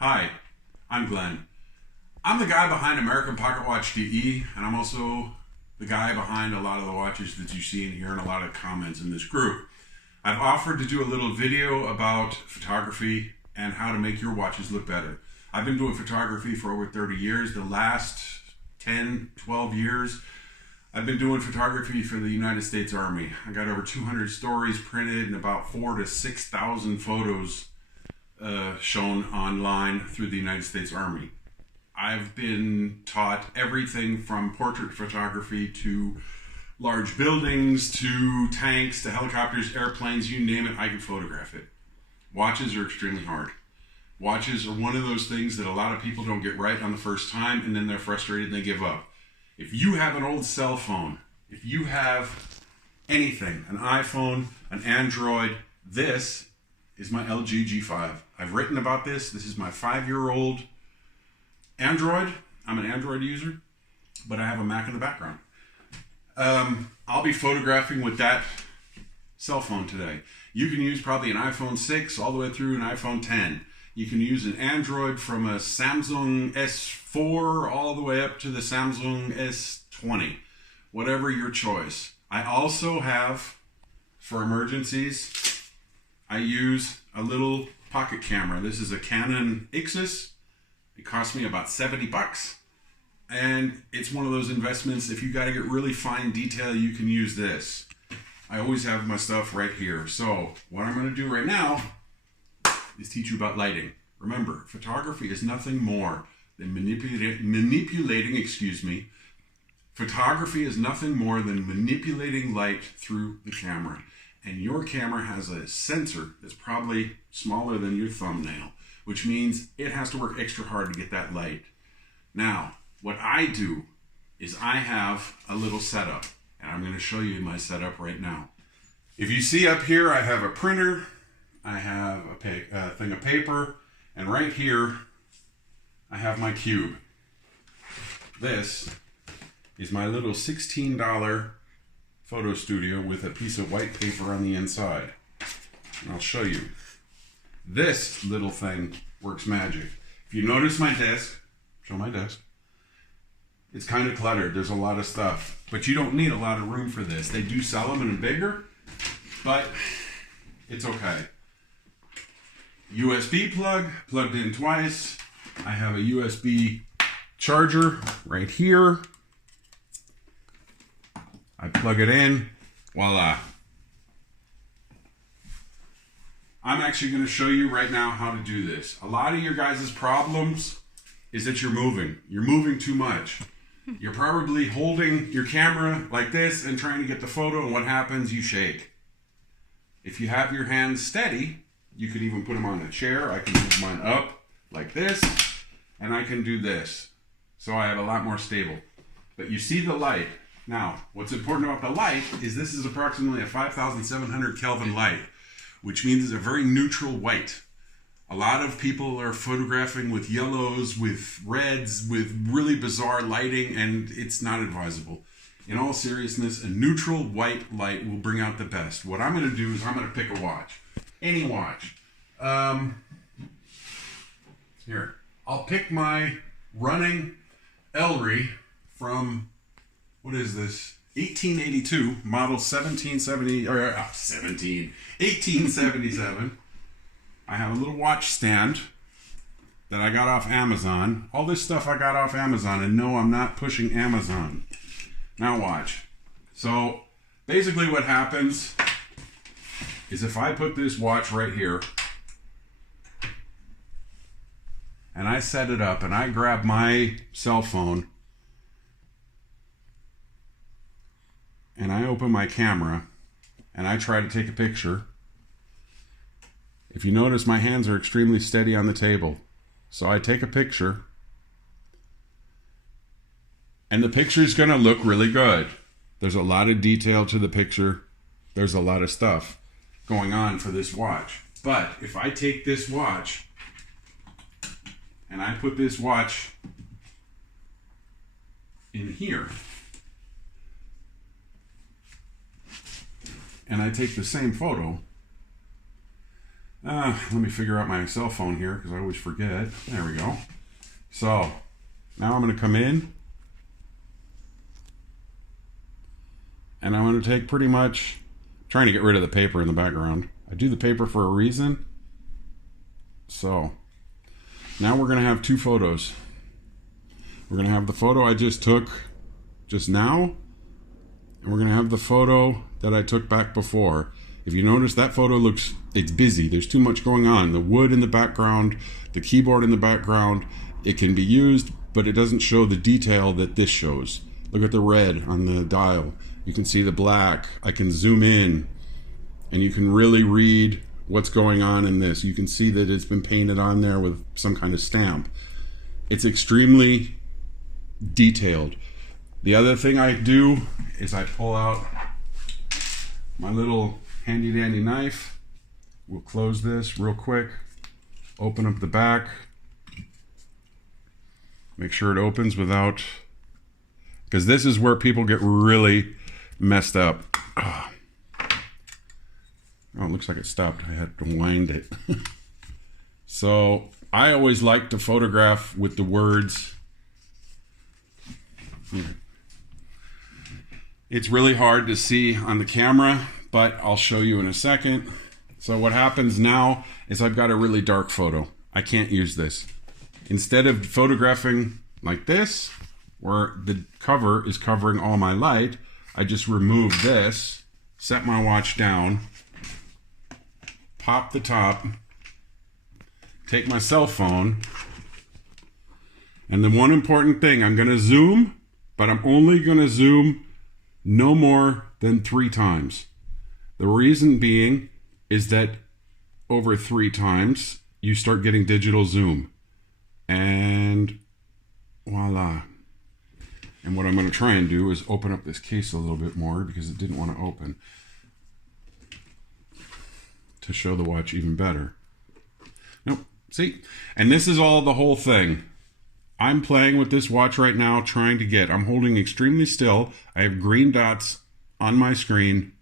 Hi, I'm Glenn. I'm the guy behind AmericanPocketWatch.de, and I'm also the guy behind a lot of the watches that you see in here and a lot of comments in this group. I've offered to do a little video about photography and how to make your watches look better. I've been doing photography for over 30 years. The last 10, 12 years, I've been doing photography for the United States Army. I got over 200 stories printed and about 4,000 to 6,000 photos shown online through the United States Army. I've been taught everything from portrait photography to large buildings to tanks to helicopters, airplanes, you name it, I can photograph it. Watches are extremely hard. Watches are one of those things that a lot of people don't get right on the first time, and then they're frustrated and they give up. If you have an old cell phone, if you have anything, an iPhone, an Android, this is my LG G5. I've written about this. This is my 5-year-old Android. I'm an Android user, but I have a Mac in the background. I'll be photographing with that cell phone today. You can use probably an iPhone 6 all the way through an iPhone 10. You can use an Android from a Samsung S4 all the way up to the Samsung S20. Whatever your choice. I also have, for emergencies, I use a little pocket camera. This is a Canon Ixus. It cost me about 70 bucks. And it's one of those investments, if you got to get really fine detail, you can use this. I always have my stuff right here. So what I'm going to do right now is teach you about lighting. Remember, photography is nothing more than manipulating, Photography is nothing more than manipulating light through the camera. And your camera has a sensor that's probably smaller than your thumbnail, which means it has to work extra hard to get that light. Now, what I do is I have a little setup, and I'm going to show you my setup right now. If you see up here, I have a printer, I have a thing of paper, and right here, I have my cube. This is my little $16 photo studio with a piece of white paper on the inside. And I'll show you. This little thing works magic. If you notice my desk, show my desk. It's kind of cluttered. There's a lot of stuff, but you don't need a lot of room for this. They do sell them in a bigger, but it's okay. USB plug, plugged in twice. I have a USB charger right here. I plug it in, voila. I'm actually going to show you right now how to do this. A lot of your guys' problems is that you're moving. You're moving too much. You're probably holding your camera like this and trying to get the photo, and what happens? You shake. If you have your hands steady, you could even put them on a chair. I can move mine up like this, and I can do this. So I have a lot more stable. But you see the light. Now, what's important about the light is this is approximately a 5,700 Kelvin light, which means it's a very neutral white. A lot of people are photographing with yellows, with reds, with really bizarre lighting, and it's not advisable. In all seriousness, a neutral white light will bring out the best. What I'm going to do is I'm going to pick a watch. Any watch. Here. I'll pick my running Ellery from, what is this? 1882, model 1877. I have a little watch stand that I got off Amazon. All this stuff I got off Amazon, and no, I'm not pushing Amazon. Now watch. So basically what happens is if I put this watch right here and I set it up and I grab my cell phone and I open my camera and I try to take a picture, if you notice, my hands are extremely steady on the table. So I take a picture, and the picture is going to look really good. There's a lot of detail to the picture. There's a lot of stuff going on for this watch. But if I take this watch and I put this watch in here, and I take the same photo, Let me figure out my cell phone here because I always forget. There we go. So now I'm going to come in and I'm going to take pretty much, trying to get rid of the paper in the background. I do the paper for a reason. So now we're going to have two photos. We're going to have the photo I just took just now, and we're going to have the photo that I took back before. If you notice, that photo looks, it's busy. There's too much going on. The wood in the background, the keyboard in the background, it can be used, but it doesn't show the detail that this shows. Look at the red on the dial. You can see the black. I can zoom in, and you can really read what's going on in this. You can see that it's been painted on there with some kind of stamp. It's extremely detailed. The other thing I do is I pull out my little handy dandy knife. We'll close this real quick, open up the back, make sure it opens without, because this is where people get really messed up. Oh, it looks like it stopped. I had to wind it. So I always like to photograph with the words. It's really hard to see on the camera, but I'll show you in a second. So what happens now is I've got a really dark photo. I can't use this. Instead of photographing like this, where the cover is covering all my light, I just remove this, set my watch down, pop the top, take my cell phone, and the one important thing, I'm going to zoom, but I'm only going to zoom no more than 3 times. The reason being is that over 3 times, you start getting digital zoom. And voila. And what I'm going to try and do is open up this case a little bit more because it didn't want to open, to show the watch even better. Nope. See? And this is all the whole thing. I'm playing with this watch right now, trying to get, I'm holding extremely still. I have green dots on my screen,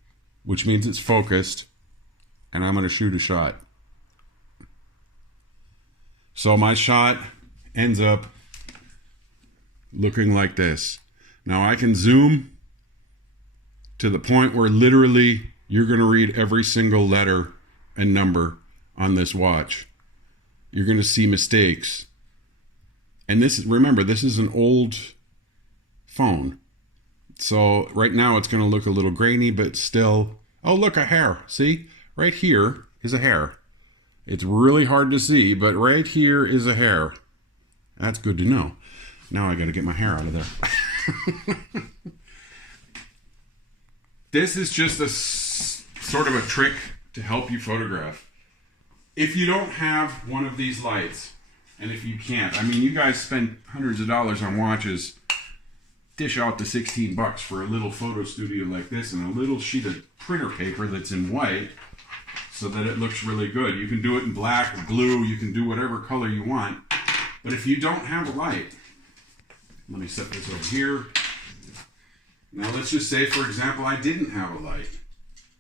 which means it's focused, and I'm going to shoot a shot. So my shot ends up looking like this. Now I can zoom to the point where literally you're going to read every single letter and number on this watch. You're going to see mistakes. And this, remember, this is an old phone. So right now it's going to look a little grainy, but still, oh, look, a hair. See, right here is a hair. It's really hard to see, but right here is a hair. That's good to know. Now I got to get my hair out of there. This is just a sort of a trick to help you photograph. If you don't have one of these lights, and if you can't, I mean, you guys spend hundreds of dollars on watches, dish out the 16 bucks for a little photo studio like this and a little sheet of printer paper that's in white so that it looks really good. You can do it in black or blue, you can do whatever color you want. But if you don't have a light, let me set this over here. Now let's just say, for example, I didn't have a light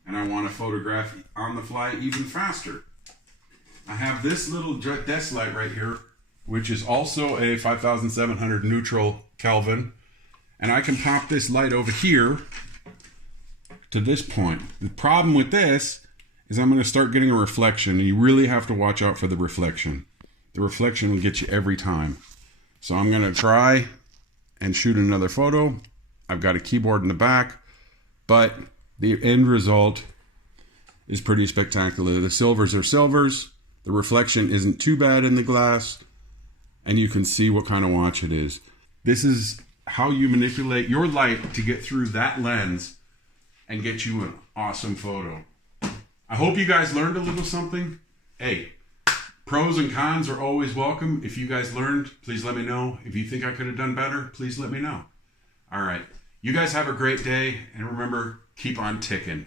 and I want to photograph on the fly even faster. I have this little desk light right here, which is also a 5700 neutral Kelvin. And I can pop this light over here to this point. The problem with this is I'm going to start getting a reflection, and you really have to watch out for the reflection. The reflection will get you every time. So I'm going to try and shoot another photo. I've got a keyboard in the back, but the end result is pretty spectacular. The silvers are silvers. The reflection isn't too bad in the glass, and you can see what kind of watch it is. This is how you manipulate your light to get through that lens and get you an awesome photo. I hope you guys learned a little something. Hey, pros and cons are always welcome. If you guys learned, please let me know. If you think I could have done better, please let me know. All right. You guys have a great day, and remember, keep on ticking.